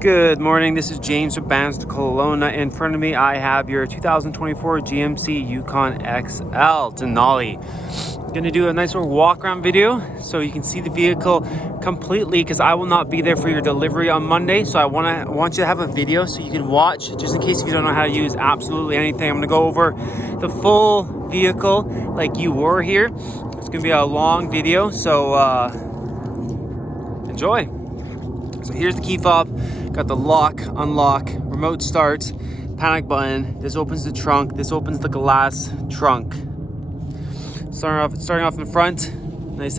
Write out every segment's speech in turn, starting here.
Good morning, this is James with Bands to Kelowna. In front of me, I have your 2024 GMC Yukon XL Denali. I'm gonna do a nice little walk around video so you can see the vehicle completely, because I will not be there for your delivery on Monday. So I want you to have a video so you can watch, just in case if you don't know how to use absolutely anything. I'm gonna go over the full vehicle like you were here. It's gonna be a long video, so enjoy. So here's the key fob. Got the lock, unlock, remote start, panic button. This opens the trunk. This opens the glass trunk. Starting off in the front, nice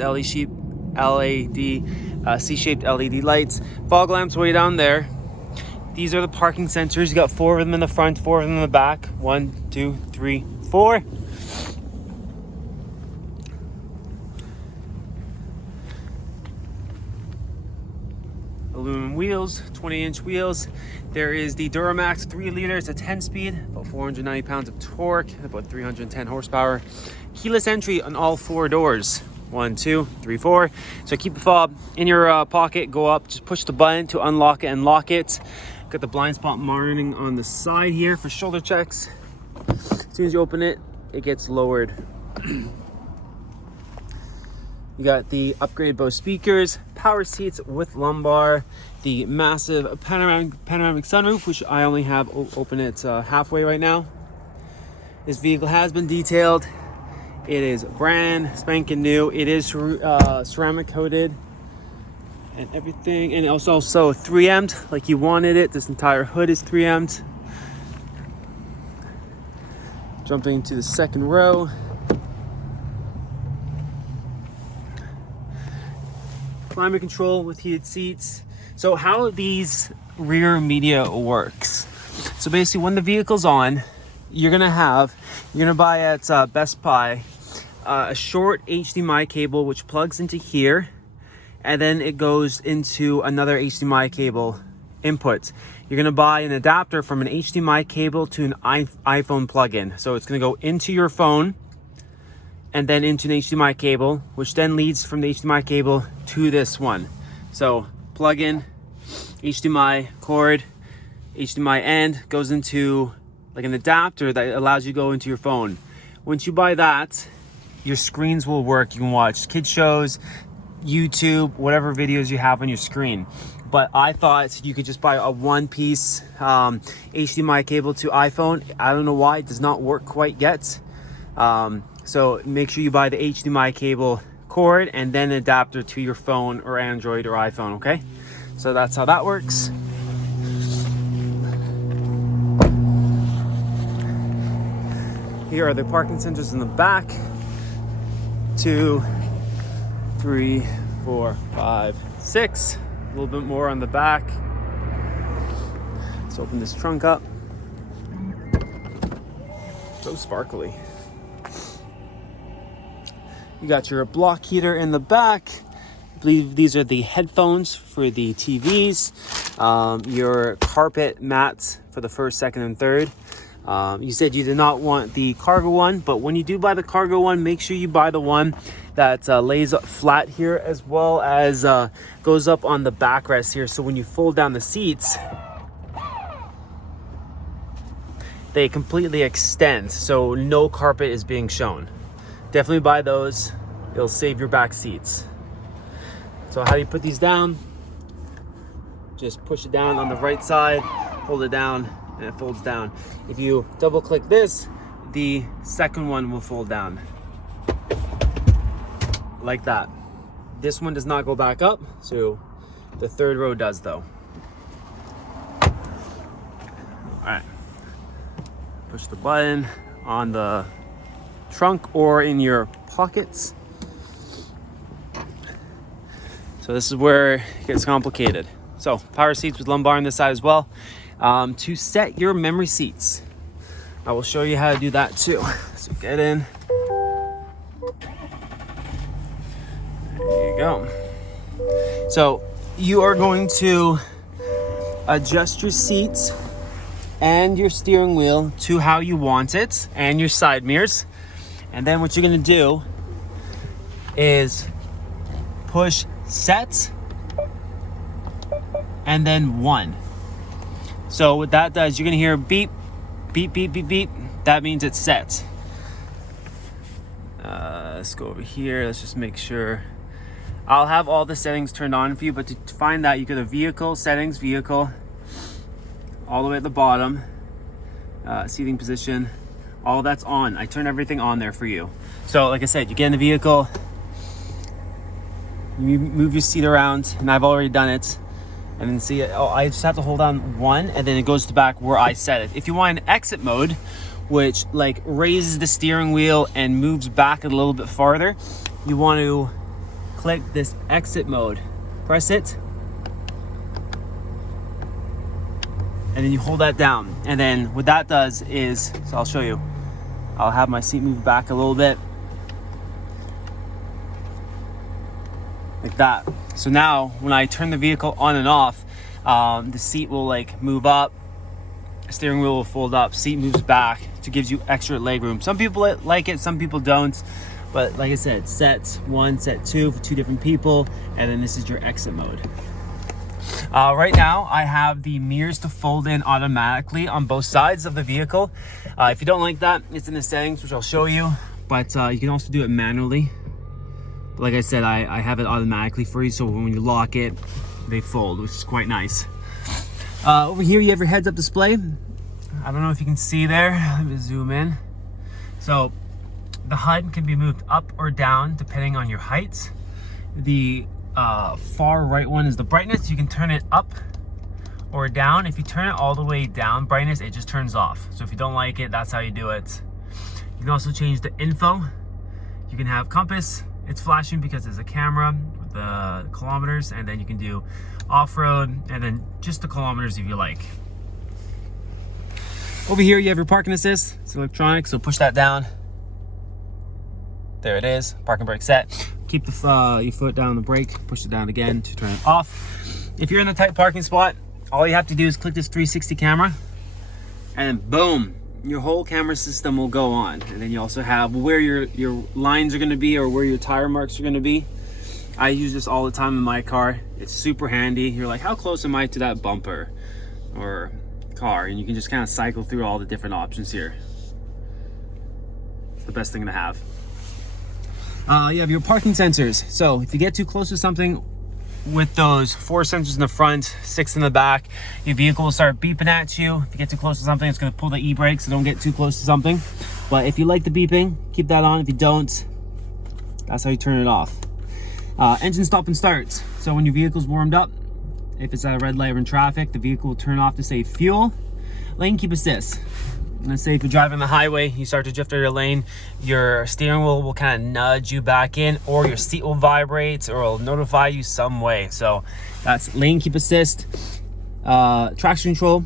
C-shaped LED lights. Fog lamps way down there. These are the parking sensors. You got 4 of them in the front, 4 of them in the back. 1, 2, 3, 4. Aluminum wheels, 20-inch wheels. There is the Duramax 3 liters, a 10-speed, about 490 pounds of torque, about 310 horsepower. Keyless entry on all 4 doors. 1, 2, 3, 4. So keep the fob in your pocket, go up, just push the button to unlock it and lock it. Got the blind spot monitoring on the side here for shoulder checks. As soon as you open it, it gets lowered. You got the upgraded Bose speakers, power seats with lumbar, the massive panoramic sunroof, which I only have open it halfway right now. This vehicle has been detailed. It is brand spanking new. It is ceramic coated and everything, and it's also 3M'd like you wanted it. This entire hood is 3M'd. Jumping to the second row. Climate control with heated seats. So how these rear media works. So basically when the vehicle's on, you're gonna buy at Best Buy a short HDMI cable which plugs into here, and then it goes into another HDMI cable input. You're gonna buy an adapter from an HDMI cable to an iPhone plug-in. So it's gonna go into your phone and then into an HDMI cable, which then leads from the HDMI cable to this one. So plug in, HDMI cord, HDMI end goes into like an adapter that allows you to go into your phone. Once you buy that, your screens will work. You can watch kids shows, YouTube, whatever videos you have on your screen. But I thought you could just buy a one-piece HDMI cable to iPhone. I don't know why it does not work quite yet. So make sure you buy the HDMI cable cord and then an adapter to your phone or Android or iPhone, okay? So that's how that works. Here are the parking sensors in the back. 2, 3, 4, 5, 6. A little bit more on the back. Let's open this trunk up. So sparkly. You got your block heater in the back. I believe these are the headphones for the TVs. Your carpet mats for the first, second, and third. You said you did not want the cargo one, but when you do buy the cargo one, make sure you buy the one that lays flat here, as well as goes up on the backrest here. So when you fold down the seats, they completely extend, so no carpet is being shown. Definitely buy those. It'll save your back seats. So how do you put these down? Just push it down on the right side, hold it down, and it folds down. If you double click this, the second one will fold down. Like that. This one does not go back up, so the third row does though. All right. Push the button on the trunk or in your pockets. So this is where it gets complicated. So power seats with lumbar on this side as well. To set your memory seats, I will show you how to do that too. So get in. There you go. So you are going to adjust your seats and your steering wheel to how you want it, and your side mirrors. And then what you're gonna do is push set and then 1. So what that does, you're gonna hear beep, beep, beep, beep, beep. That means it's set. Let's go over here. Let's just make sure. I'll have all the settings turned on for you, but to find that, you go to vehicle, settings, vehicle, all the way at the bottom, seating position, all that's on. I turn everything on there for you. So like I said, you get in the vehicle, you move your seat around, and I've already done it. And then see, I just have to hold on one, and then it goes to back where I set it. If you want an exit mode, which like raises the steering wheel and moves back a little bit farther, you want to click this exit mode, press it, and then you hold that down. And then what that does is, so I'll show you, I'll have my seat move back a little bit like that. So now when I turn the vehicle on and off, the seat will like move up, steering wheel will fold up, seat moves back, so it gives you extra leg room. Some people like it, some people don't. But like I said, set 1, set 2 for 2 different people, and then this is your exit mode. Right now, I have the mirrors to fold in automatically on both sides of the vehicle. If you don't like that, it's in the settings, which I'll show you, but you can also do it manually. But like I said, I have it automatically for you, so when you lock it, they fold, which is quite nice. Over here, you have your heads-up display. I don't know if you can see there. Let me zoom in. So the HUD can be moved up or down depending on your height. The far right one is the brightness. You can turn it up or down. If you turn it all the way down brightness, it just turns off. So if you don't like it, that's how you do it. You can also change the info. You can have compass. It's flashing because there's a camera with the kilometers, and then you can do off-road and then just the kilometers if you like. Over here you have your parking assist. It's electronic, so push that down. There it is, parking brake set. Keep the your foot down on the brake, push it down again to turn it off. If you're in a tight parking spot, all you have to do is click this 360 camera, and then boom, your whole camera system will go on. And then you also have where your lines are gonna be, or where your tire marks are gonna be. I use this all the time in my car. It's super handy. You're like, how close am I to that bumper or car? And you can just kind of cycle through all the different options here. It's the best thing to have. You have your parking sensors. So if you get too close to something with those 4 sensors in the front, 6 in the back, your vehicle will start beeping at you. If you get too close to something, it's gonna pull the e-brake, so don't get too close to something. But if you like the beeping, keep that on. If you don't, that's how you turn it off. Engine stop and start. So when your vehicle's warmed up, if it's at a red light or in traffic, the vehicle will turn off to save fuel. Lane keep assist. Let's say if you're driving the highway, you start to drift out of your lane, your steering wheel will kind of nudge you back in, or your seat will vibrate, or it'll notify you some way. So that's lane keep assist. Traction control,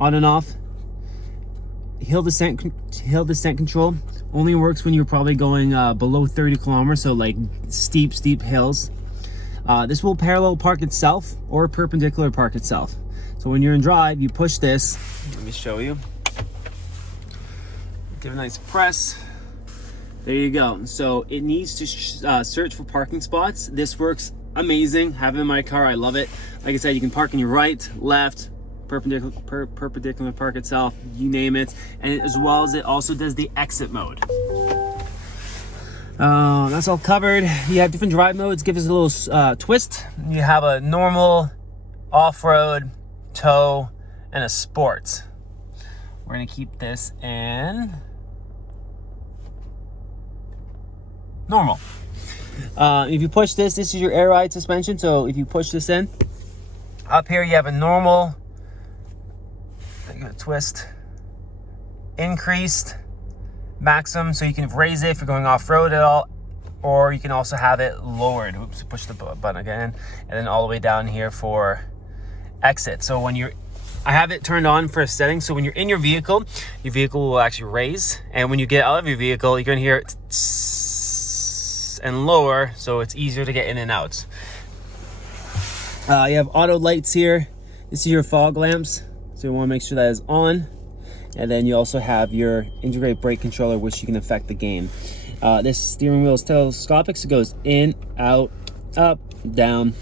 on and off. Hill descent control only works when you're probably going below 30 kilometers, so like steep hills. This will parallel park itself or perpendicular park itself. So when you're in drive, you push this. Let me show you. Give it a nice press. There you go. So it needs to search for parking spots. This works amazing. Have it in my car, I love it. Like I said, you can park on your right, left, perpendicular park itself, you name it. And as well as it also does the exit mode. That's all covered. You have different drive modes. Give us a little twist. You have a normal, off-road, tow, and a sport. We're gonna keep this in normal. If you push this is your air ride suspension. So if you push this in, up here you have a normal, you got a twist, increased, maximum, so you can raise it if you're going off-road at all, or you can also have it lowered. Oops, push the button again, and then all the way down here for exit. So when you're, I have it turned on for a setting, so when you're in your vehicle will actually raise, and when you get out of your vehicle, you're gonna hear it and lower, so it's easier to get in and out. You have auto lights here. This is your fog lamps, so you want to make sure that is on. And then you also have your integrated brake controller, which you can affect the gain. This steering wheel is telescopic, so it goes in, out, up, down.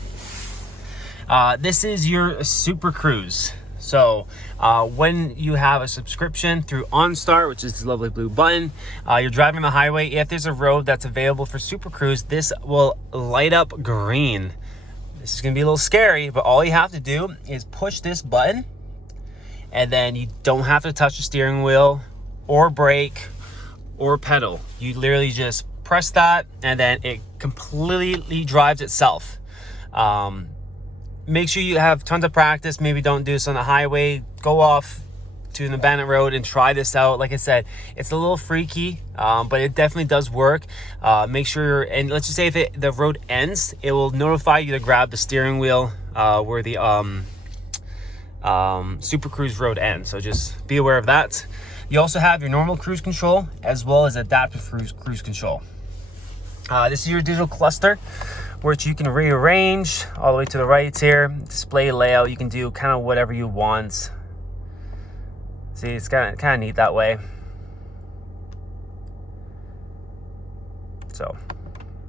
This is your Super Cruise. So when you have a subscription through OnStar, which is this lovely blue button, you're driving the highway. If there's a road that's available for Super Cruise, this will light up green. This is gonna be a little scary, but all you have to do is push this button, and then you don't have to touch the steering wheel or brake or pedal. You literally just press that, and then it completely drives itself. Make sure you have tons of practice. Maybe don't do this on the highway. Go off to an abandoned road and try this out. Like I said, it's a little freaky, but it definitely does work. Make sure and let's just say if the road ends, it will notify you to grab the steering wheel where the Super Cruise road ends. So just be aware of that. You also have your normal cruise control as well as adaptive cruise control. This is your digital cluster, which you can rearrange all the way to the right here. Display layout, you can do kind of whatever you want. See, it's kind of neat that way. So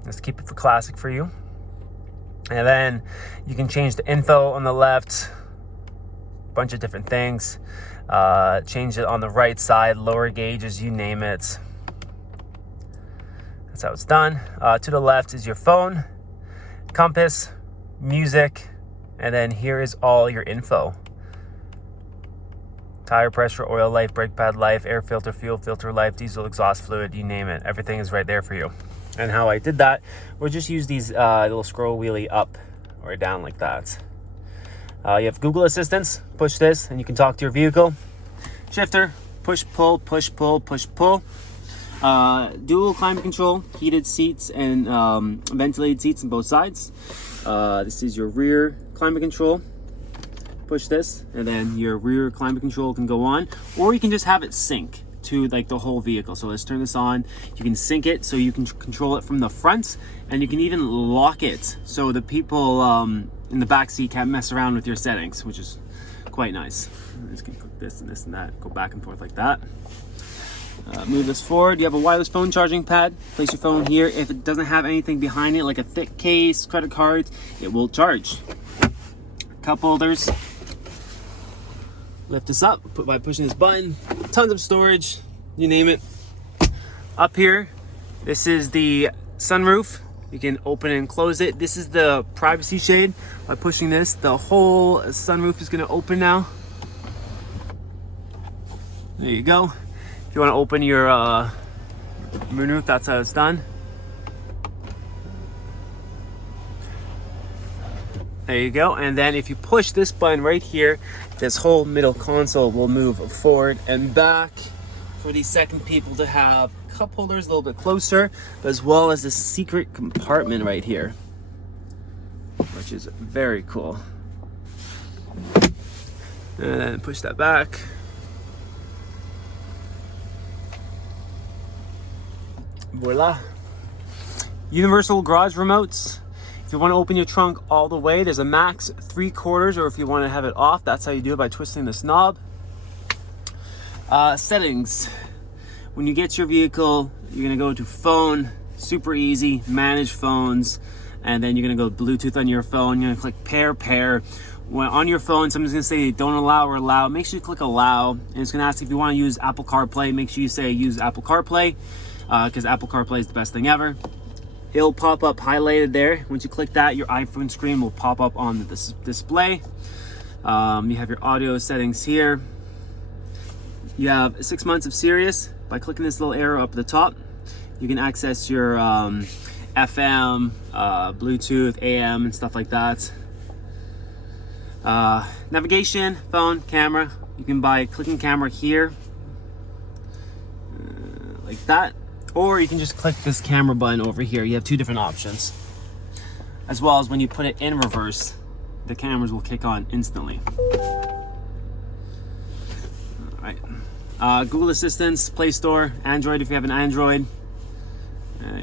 let's keep it for classic for you. And then you can change the info on the left, a bunch of different things. Change it on the right side, lower gauges, you name it. That's how it's done. To the left is your phone, compass, music, and then here is all your info. Tire pressure, oil life, brake pad life, air filter, fuel filter life, diesel exhaust fluid, you name it. Everything is right there for you. And how I did that, we'll just use these little scroll wheelie up or down like that. You have Google Assistance, push this and you can talk to your vehicle. Shifter, push, pull, push, pull, push, pull. Dual climate control, heated seats and ventilated seats on both sides. This is your rear climate control. Push this and then your rear climate control can go on, or you can just have it sync to like the whole vehicle. So let's turn this on. You can sync it so you can control it from the front, and you can even lock it so the people in the back seat can't mess around with your settings, which is quite nice. I'm just gonna click this and that, go back and forth like that. Move this forward. You have a wireless phone charging pad. Place your phone here. If it doesn't have anything behind it, like a thick case, credit cards, it will charge. Cup holders. Lift this up by pushing this button. Tons of storage, you name it. Up here, this is the sunroof. You can open and close it. This is the privacy shade. By pushing this, the whole sunroof is going to open now. There you go. If you want to open your moonroof, that's how it's done. There you go. And then if you push this button right here, this whole middle console will move forward and back for the second people to have cup holders a little bit closer, as well as this secret compartment right here, which is very cool. And then push that back. Voila. Universal garage remotes. If you want to open your trunk all the way, there's a max 3/4, or if you want to have it off, that's how you do it, by twisting this knob. Settings. When you get to your vehicle, you're going to go to phone, super easy, manage phones, and then you're going to go Bluetooth on your phone. You're going to click pair. When on your phone, someone's going to say don't allow or allow. Make sure you click allow, and it's going to ask if you want to use Apple CarPlay. Make sure you say use Apple CarPlay, because Apple CarPlay is the best thing ever. It'll pop up highlighted there. Once you click that, your iPhone screen will pop up on the display. You have your audio settings here. You have 6 months of Sirius. By clicking this little arrow up at the top, you can access your FM, Bluetooth, AM, and stuff like that. Navigation, phone, camera. You can by clicking camera here, like that. Or you can just click this camera button over here. You have two different options. As well as when you put it in reverse, the cameras will kick on instantly. All right. Google Assistance, Play Store, Android if you have an Android.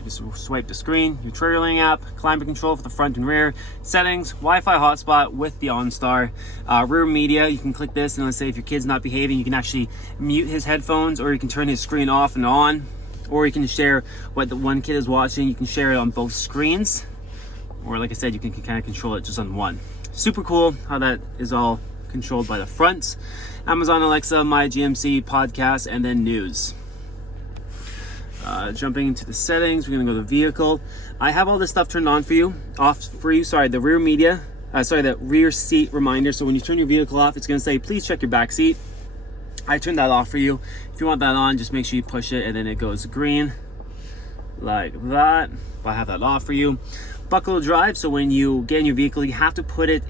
Just swipe the screen. Your trailing app, climate control for the front and rear, settings, Wi-Fi hotspot with the OnStar, rear media. You can click this, and let's say if your kid's not behaving, you can actually mute his headphones, or you can turn his screen off and on. Or you can share what the one kid is watching. You can share it on both screens. Or like I said, you can kind of control it just on one. Super cool how that is all controlled by the front. Amazon Alexa, my GMC, podcast, and then news. Jumping into the settings, we're gonna go to vehicle. I have all this stuff turned on for you, the rear media, the rear seat reminder. So when you turn your vehicle off, it's gonna say, please check your back seat. I turned that off for you. If you want that on, just make sure you push it and then it goes green, like that. I have that off for you. Buckle drive, so when you get in your vehicle, you have to buckle your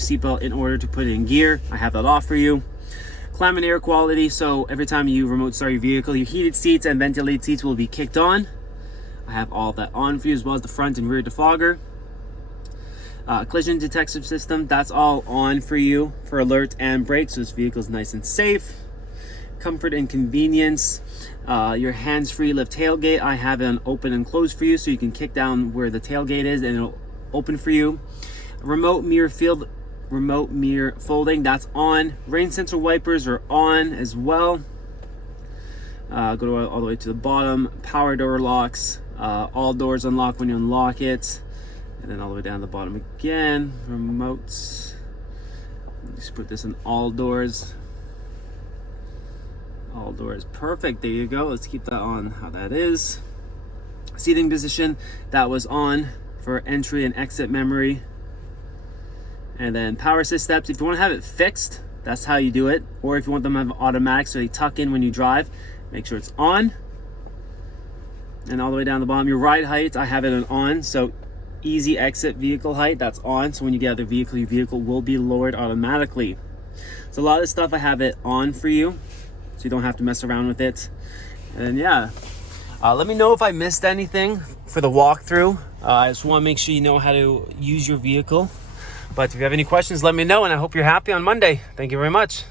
seatbelt in order to put it in gear. I have that off for you. Climate and air quality, so every time you remote start your vehicle, your heated seats and ventilated seats will be kicked on. I have all that on for you, as well as the front and rear defogger. Collision detection system, that's all on for you for alert and brake, so this vehicle is nice and safe. Comfort and convenience, your hands-free lift tailgate, I have it on open and close for you, so you can kick down where the tailgate is and it'll open for you. Remote mirror folding, that's on. Rain sensor wipers are on as well. Go all the way to the bottom. Power door locks, all doors unlock when you unlock it, and then all the way down to the bottom again. Remotes, just put this in all doors. All doors, perfect. There you go. Let's keep that on how that is. Seating position, that was on for entry and exit memory. And then power assist steps, if you want to have it fixed, that's how you do it. Or if you want them to have automatic so they tuck in when you drive, make sure it's on. And all the way down the bottom, your ride height, I have it on. So easy exit vehicle height, that's on. So when you get out of the vehicle, your vehicle will be lowered automatically. So a lot of this stuff, I have it on for you, so you don't have to mess around with it. And yeah, let me know if I missed anything for the walkthrough. I just want to make sure you know how to use your vehicle. But if you have any questions, let me know, and I hope you're happy on Monday. Thank you very much.